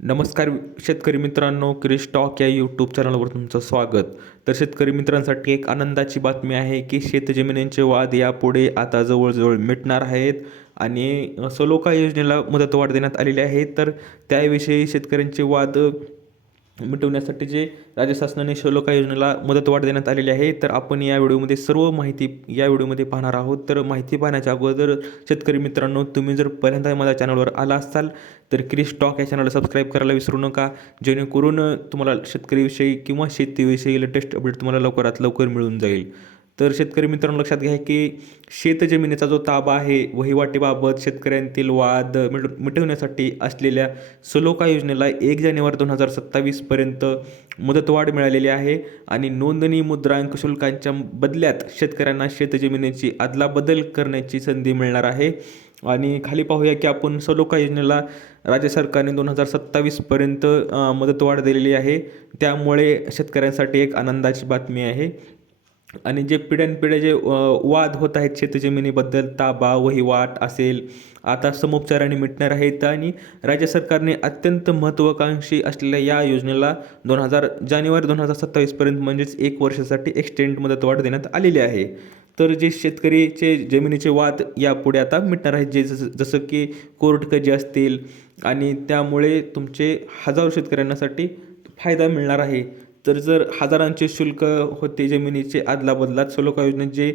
नमस्कार शेतकरी मित्रांनो क्रिश टॉक या यूट्यूब चॅनलवर तुमचं स्वागत. तर शेतकरी मित्रांसाठी एक आनंदाची बातमी आहे की शेतजमिनींचे वाद यापुढे आता जवळजवळ मिटणार आहेत आणि सलोका योजनेला मुदतवाढ देण्यात आलेली आहे. तर त्याविषयी शेतकऱ्यांचे वाद मिटवण्यासाठी जे राज्य शासनाने शलोका योजनेला मुदतवाढ देण्यात आलेली आहे तर आपण या व्हिडिओमध्ये सर्व माहिती या व्हिडिओमध्ये पाहणार आहोत. तर माहिती पाहण्याच्या अगोदर शेतकरी मित्रांनो तुम्ही जर पहिल्यांदा माझ्या चॅनलवर आला असाल तर क्रिश टॉक या चॅनलला सबस्क्राईब करायला विसरू नका. जेणेकरून तुम्हाला शेतकरीविषयी किंवा शेतीविषयी लेटेस्ट अपडेट तुम्हाला लवकरात लवकर मिळून जाईल. तर शेतकरी मित्रांनो लक्षात घ्या की शेतजमिनीचा जो ताबा आहे वहिवाटीबाबत शेतकऱ्यांतील वाद मिट मिटवण्यासाठी असलेल्या सलोका योजनेला एक जानेवारी दोन हजार सत्तावीसपर्यंत मुदतवाढ मिळालेली आहे आणि नोंदणी मुद्रांक शुल्कांच्या बदल्यात शेतकऱ्यांना शेतजमिनीची अदलाबदल करण्याची संधी मिळणार आहे. आणि खाली पाहूया की आपण सलोका योजनेला राज्य सरकारने दोन हजार सत्तावीसपर्यंत मदतवाढ दिलेली आहे. त्यामुळे शेतकऱ्यांसाठी एक आनंदाची बातमी आहे. आणि जे पिढ्यानपिढ्या जे वाद होत आहेत शेतजमिनीबद्दल ताबा वहिवाट असेल आता समोपचाराने मिटणार आहेत आणि राज्य सरकारने अत्यंत महत्त्वाकांक्षी असलेल्या या योजनेला दोन हजार जानेवारी दोन हजार सत्तावीसपर्यंत म्हणजेच एक वर्षासाठी एक्सटेंड मुदतवाढ देण्यात आलेली आहे. तर जे शेतकरीचे जमिनीचे वाद यापुढे आता मिटणार आहेत जे जसं जसं की कोर्ट कजे असतील आणि त्यामुळे तुमचे हजारो शेतकऱ्यांसाठी फायदा मिळणार आहे. तर जर हजारांचे शुल्क होते जमिनीचे आदलाबदलात सलोखा योजनेत जे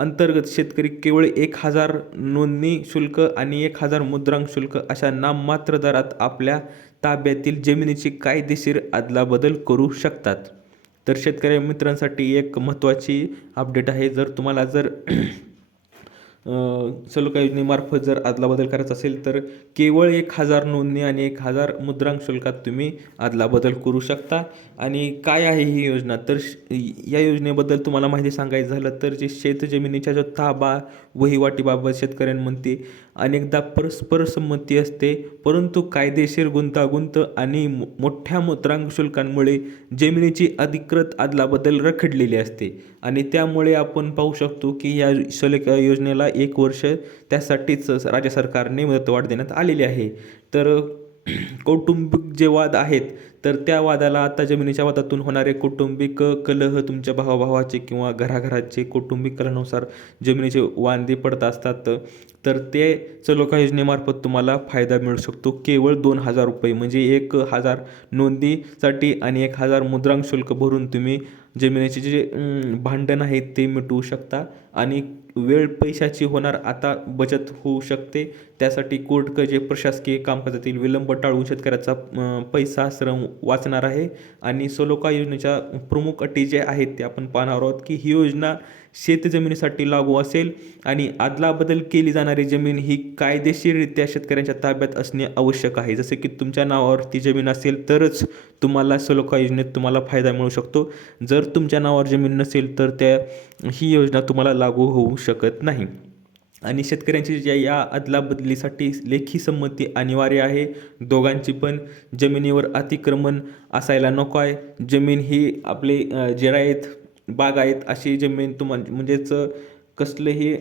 अंतर्गत शेतकरी केवळ एक हजार नोंदणी शुल्क आणि एक हजार मुद्रांक शुल्क अशा नाममात्र दरात आपल्या ताब्यातील जमिनीची कायदेशीर अदलाबदल करू शकतात. तर शेतकरी मित्रांसाठी एक महत्त्वाची अपडेट आहे. जर तुम्हाला जर सलोका योजनेमार्फत जर अदलाबदल करायचा असेल तर केवळ एक हजार नोंदणी आणि एक हजार मुद्रांक शुल्कात तुम्ही अदलाबदल करू शकता. आणि काय आहे ही योजना? तर या योजनेबद्दल तुम्हाला माहिती सांगायचं झालं तर जे शेतजमिनीच्या जो ताबा वहिवाटीबाबत शेतकऱ्यांमध्ये अनेकदा परस्पर संमती असते परंतु कायदेशीर गुंतागुंत आणि मोठ्या मुद्रांक शुल्कांमुळे जमिनीची अधिकृत अदलाबदल रखडलेली असते. आणि त्यामुळे आपण पाहू शकतो की या शुल्क योजनेला एक वर्ष त्यासाठीच राज्य सरकारने मुदतवाढ देण्यात आलेली आहे. तर कौटुंबिक जे वाद आहेत तर त्या वादाला आता जमिनीच्या वादातून होणारे कौटुंबिक कलह तुमच्या भावाभावाचे किंवा घराघराचे कौटुंबिक कलहानुसार जमिनीचे वांदे पडत असतात. तर ते चलोका योजनेमार्फत तुम्हाला फायदा मिळू शकतो. केवळ दोन हजार रुपये म्हणजे एक हजार नोंदीसाठी आणि एक हजार मुद्रांक शुल्क भरून तुम्ही जमिनीचे जे भांडण आहे ते मिटवू शकता. आणि वेळ पैशाची होणार आता बचत होऊ शकते. त्यासाठी कोर्ट जे प्रशासकीय कामकाजातील विलंब टाळून शेतकऱ्याचा पैसा श्रम वाचणार आहे. आणि सलोका योजनेच्या प्रमुख अटी जे आहेत ते आपण पाहणार आहोत की ही योजना शेतजमिनीसाठी लागू असेल आणि अदलाबदल केली जाणारी जमीन ही कायदेशीररित्या शेतकऱ्यांच्या ताब्यात असणे आवश्यक आहे. जसे की तुमच्या नावावर ती जमीन असेल तरच तुम्हाला सलोका योजनेत तुम्हाला फायदा मिळू शकतो. जर तुमच्या नावावर जमीन नसेल तर त्या ही योजना तुम्हाला लागू होऊ शकत नाही. आणि शेतकऱ्यांची ज्या या अदलाबदलीसाठी लेखी संमती अनिवार्य आहे. दोघांची पण जमिनीवर अतिक्रमण असायला नको आहे. जमीन ही आपले बाग आहेत अशी जमीन तुम्हाला म्हणजेच कसलंही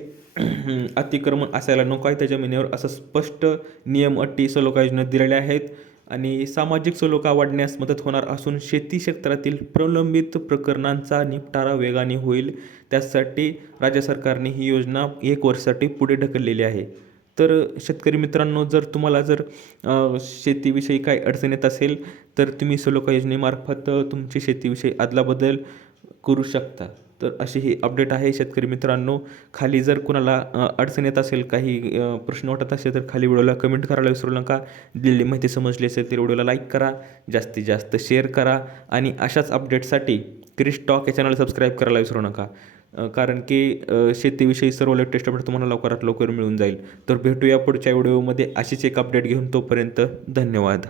अतिक्रमण असायला नको आहे. त्या जमिनीवर असं स्पष्ट नियम अटी सलोखा योजना दिलेल्या आहेत. आणि सामाजिक सलोखा वाढण्यास मदत होणार असून शेती क्षेत्रातील प्रलंबित प्रकरणांचा निपटारा वेगाने होईल. त्यासाठी राज्य सरकारने ही योजना एक वर्षासाठी पुढे ढकललेली आहे. तर शेतकरी मित्रांनो जर तुम्हाला जर शेतीविषयी काही अडचण येत असेल तर तुम्ही सलोखा योजनेमार्फत तुमची शेतीविषयी अदलाबदल करू शकता. तर अशी ही अपडेट आहे. शेतकरी मित्रांनो खाली जर कुणाला अडचण येत असेल काही प्रश्न वाटत असेल तर खाली व्हिडिओला कमेंट करायला विसरू नका. दिलेली माहिती समजली असेल तर व्हिडिओला लाईक करा. जास्तीत जास्त शेअर करा. आणि अशाच अपडेटसाठी क्रिश टॉक या चॅनल सबस्क्राईब करायला विसरू नका. कारण की शेतीविषयी सर्व लेटेस्ट अपडेट तुम्हाला लवकरात लवकर मिळून जाईल. तर भेटूया पुढच्या व्हिडिओमध्ये अशीच एक अपडेट घेऊन तोपर्यंत धन्यवाद.